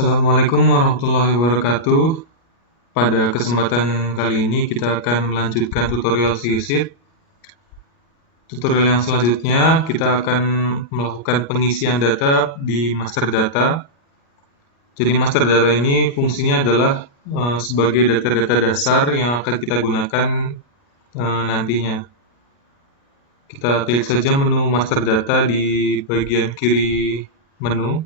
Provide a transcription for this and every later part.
Assalamualaikum warahmatullahi wabarakatuh. Pada kesempatan kali ini kita akan melanjutkan tutorial CSheet. Tutorial yang selanjutnya kita akan melakukan pengisian data di master data. Jadi master data ini fungsinya adalah sebagai data-data dasar yang akan kita gunakan nantinya. Kita klik saja menu master data di bagian kiri menu.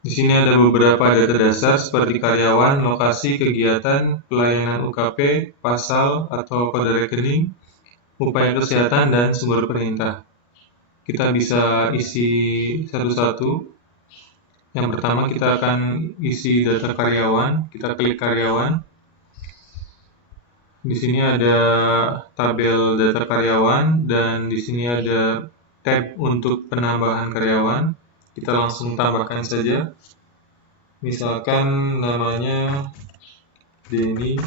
Di sini ada beberapa data dasar seperti karyawan, lokasi, kegiatan, pelayanan UKP, pasal atau kode rekening, upaya kesehatan, dan sumber perintah. Kita bisa isi satu-satu. Yang pertama kita akan isi data karyawan. Kita klik karyawan. Di sini ada tabel data karyawan dan di sini ada tab untuk penambahan karyawan. Kita langsung tambahkan saja. Misalkan namanya Denny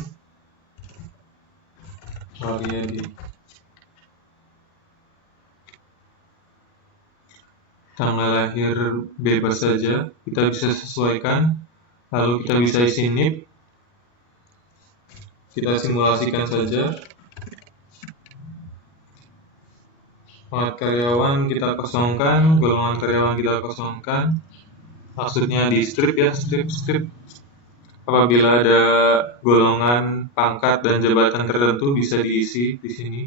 Haryadi. Tanggal lahir bebas saja, kita bisa sesuaikan. Lalu kita bisa isi NIP. Kita simulasikan saja. Pangkat karyawan kita kosongkan, golongan karyawan kita kosongkan. Maksudnya di strip ya, strip. Apabila ada golongan, pangkat, dan jabatan tertentu bisa diisi di sini.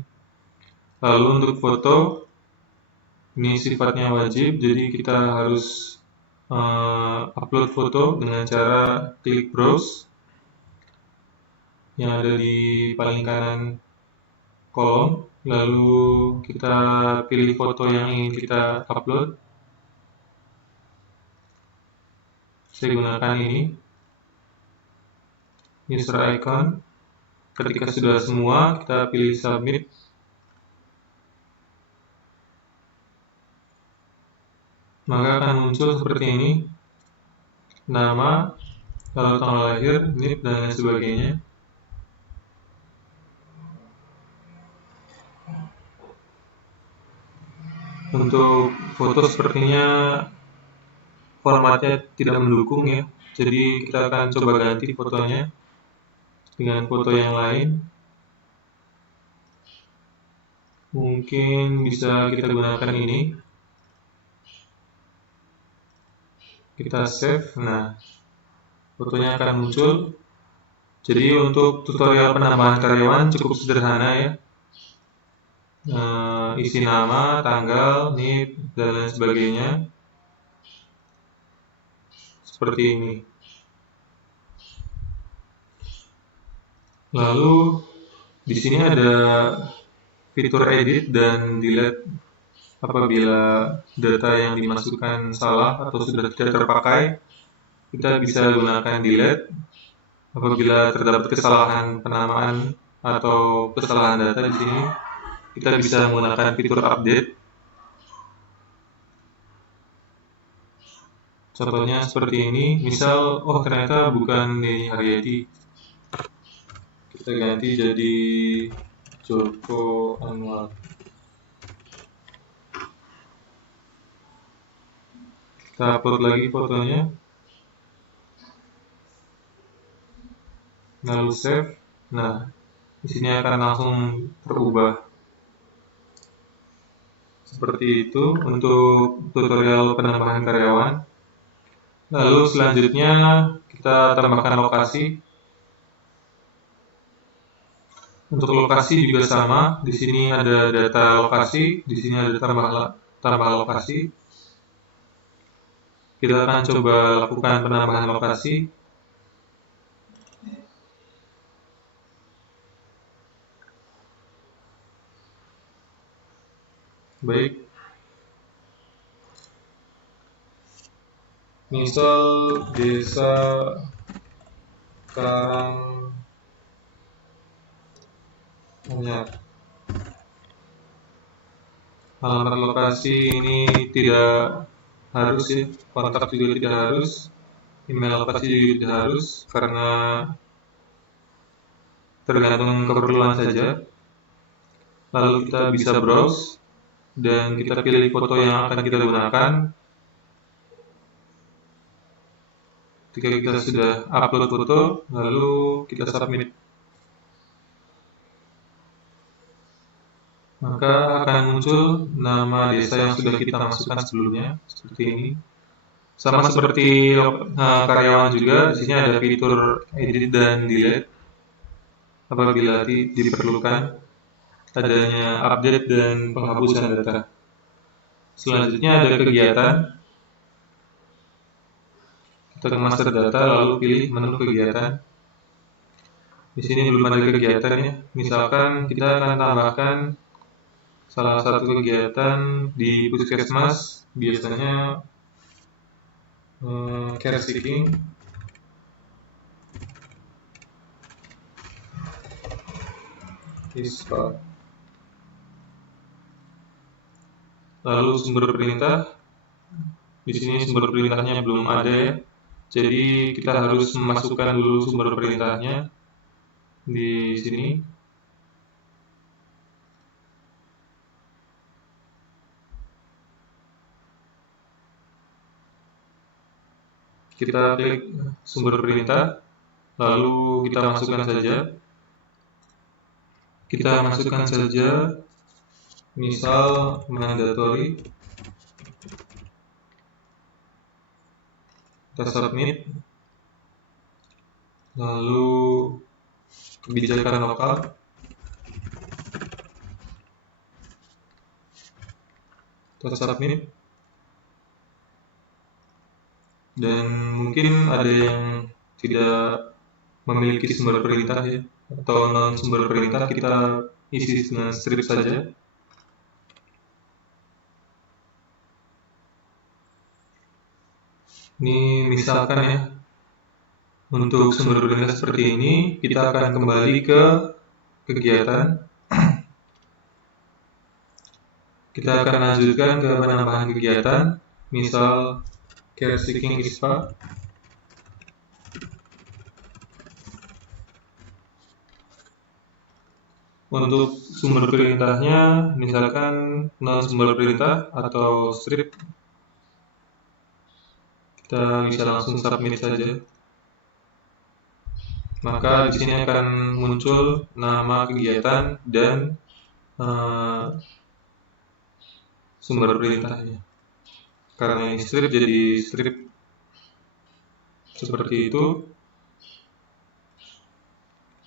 Lalu untuk foto, ini sifatnya wajib, jadi kita harus upload foto dengan cara klik browse yang ada di paling kanan kolom. Lalu kita pilih foto yang ingin kita upload. Saya gunakan ini, user icon. Ketika sudah semua, kita pilih submit. Maka akan muncul seperti ini, nama, lalu tanggal lahir, NIP, dan lain sebagainya. Untuk foto sepertinya formatnya tidak mendukung ya, jadi kita akan coba ganti fotonya dengan foto yang lain. Mungkin bisa kita gunakan ini. Kita save. Nah, fotonya akan muncul. Jadi untuk tutorial penambahan karyawan cukup sederhana ya. Isi nama, tanggal, NIP, dan lain sebagainya. Seperti ini. Lalu di sini ada fitur edit dan delete. Apabila data yang dimasukkan salah atau sudah tidak terpakai, kita bisa gunakan delete. Apabila terdapat kesalahan penamaan atau kesalahan data di sini, kita bisa menggunakan fitur update. Contohnya seperti ini, misal, oh ternyata bukan Denny Haryadi. Kita ganti jadi Joko Anwar. Kita upload lagi fotonya. Lalu save. Nah, di sini akan langsung terubah. Seperti itu untuk tutorial penambahan karyawan. Lalu selanjutnya kita tambahkan lokasi. Untuk lokasi juga sama. Di sini ada data lokasi, di sini ada tambah lokasi. Kita akan coba lakukan penambahan lokasi. Baik. Misal desa Karanganyar. Alamat lokasi ini tidak harus ya, kontak juga tidak harus, email lokasi juga tidak harus, karena tergantung keperluan saja. Lalu kita bisa browse dan kita pilih foto yang akan kita gunakan. Ketika kita sudah upload foto, lalu kita submit, maka akan muncul nama desa yang sudah kita masukkan sebelumnya, seperti ini. Sama seperti karyawan juga, di sini ada fitur edit dan delete apabila diperlukan adanya update dan penghapusan data. Selanjutnya ada kegiatan. Kita ke master data, lalu pilih menu kegiatan. Di sini belum ada kegiatan ya. Misalkan kita akan tambahkan salah satu kegiatan di puskesmas, biasanya care seeking. Lalu sumber perintah. Di sini sumber perintahnya belum ada ya. Jadi kita harus memasukkan dulu sumber perintahnya di sini. Kita klik sumber perintah, lalu kita masukkan saja. Kita masukkan saja, misal mandatory. Kita submit. Lalu kebijakan lokal. Kita submit. Dan mungkin ada yang tidak memiliki sumber perintah ya, atau non sumber perintah, kita isi dengan strip saja. Ini misalkan ya, untuk sumber perintah seperti ini, kita akan kembali ke kegiatan. Kita akan lanjutkan ke penambahan kegiatan, misal care seeking ISPA. Untuk sumber perintahnya, misalkan non sumber perintah atau strip, kita bisa langsung submit saja. Maka di sini akan muncul nama kegiatan dan sumber perintahnya. Karena ini strip, jadi strip seperti itu.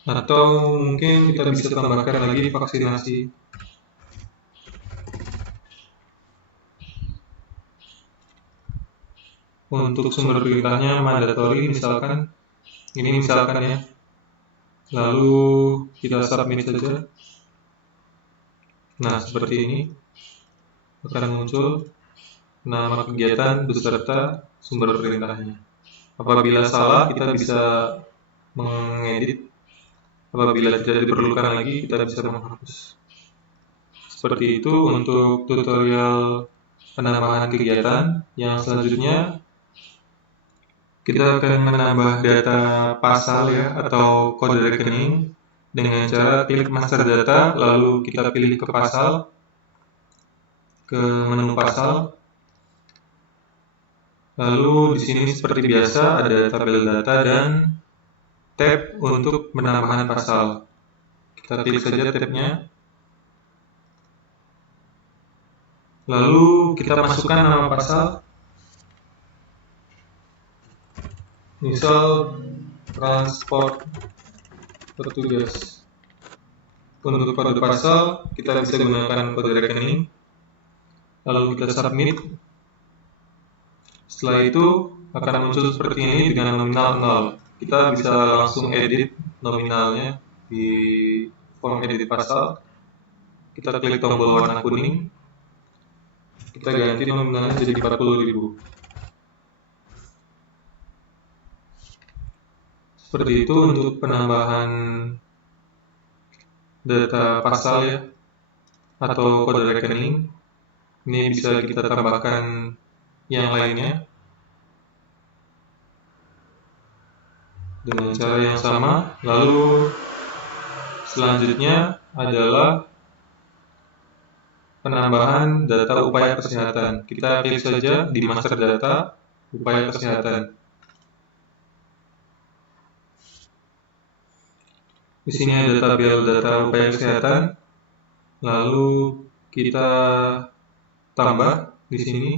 Atau mungkin kita bisa tambahkan lagi vaksinasi. Untuk sumber perintahnya mandatory, misalkan ini misalkan ya. Lalu kita submit saja. Nah, seperti ini akan muncul nama kegiatan beserta sumber perintahnya. Apabila salah, kita bisa mengedit. Apabila tidak diperlukan lagi, kita bisa menghapus. Seperti itu untuk tutorial penambahan kegiatan. Yang selanjutnya, kita akan menambah data pasal ya, atau kode rekening dengan cara klik master data, lalu kita pilih ke pasal, ke menu pasal. Lalu di sini seperti biasa ada tabel data dan tab untuk penambahan pasal. Kita klik saja tabnya. Lalu kita masukkan nama pasal. Misal transport petugas. Untuk kode pasal kita bisa gunakan kode rekening. Lalu kita submit. Setelah itu akan muncul seperti ini dengan nominal 0. Kita bisa langsung edit nominalnya di form edit pasal. Kita klik tombol warna kuning. Kita ganti nominalnya jadi 40.000. Seperti itu untuk penambahan data pasal ya, atau kode rekening. Ini bisa kita tambahkan yang lainnya dengan cara yang sama. Lalu selanjutnya adalah penambahan data upaya kesehatan. Kita klik saja di master data upaya kesehatan. Di sini ada tabel data upaya kesehatan, lalu kita tambah di sini.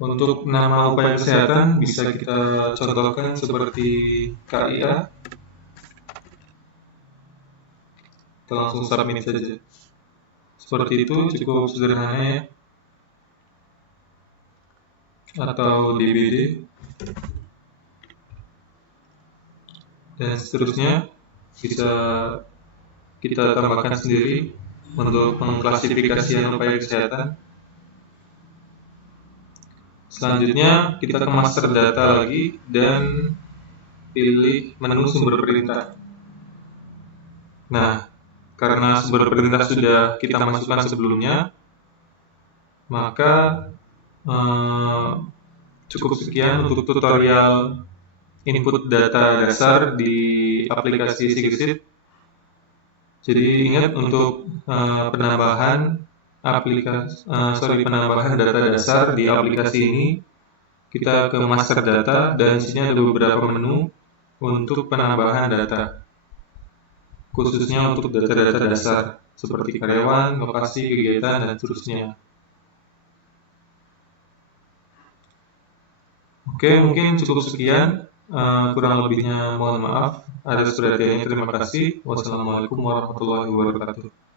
Untuk nama upaya kesehatan bisa kita contohkan seperti KIA. Kita langsung submit saja. Seperti itu, cukup sederhana ya. Atau DBD. Dan seterusnya bisa kita tambahkan sendiri untuk mengklasifikasikan upaya kesehatan. Selanjutnya kita ke master data lagi dan pilih menu sumber perintah. Nah, karena sumber perintah sudah kita masukkan sebelumnya, maka cukup sekian untuk tutorial input data dasar di aplikasi Sigsit. Jadi ingat untuk penambahan data dasar di aplikasi ini, kita ke master data dan di sini ada beberapa menu untuk penambahan data, khususnya untuk data-data dasar seperti karyawan, lokasi, kegiatan, dan seterusnya. Oke, mungkin cukup sekian. Kurang lebihnya mohon maaf. Atas perhatiannya terima kasih. Wassalamualaikum warahmatullahi wabarakatuh.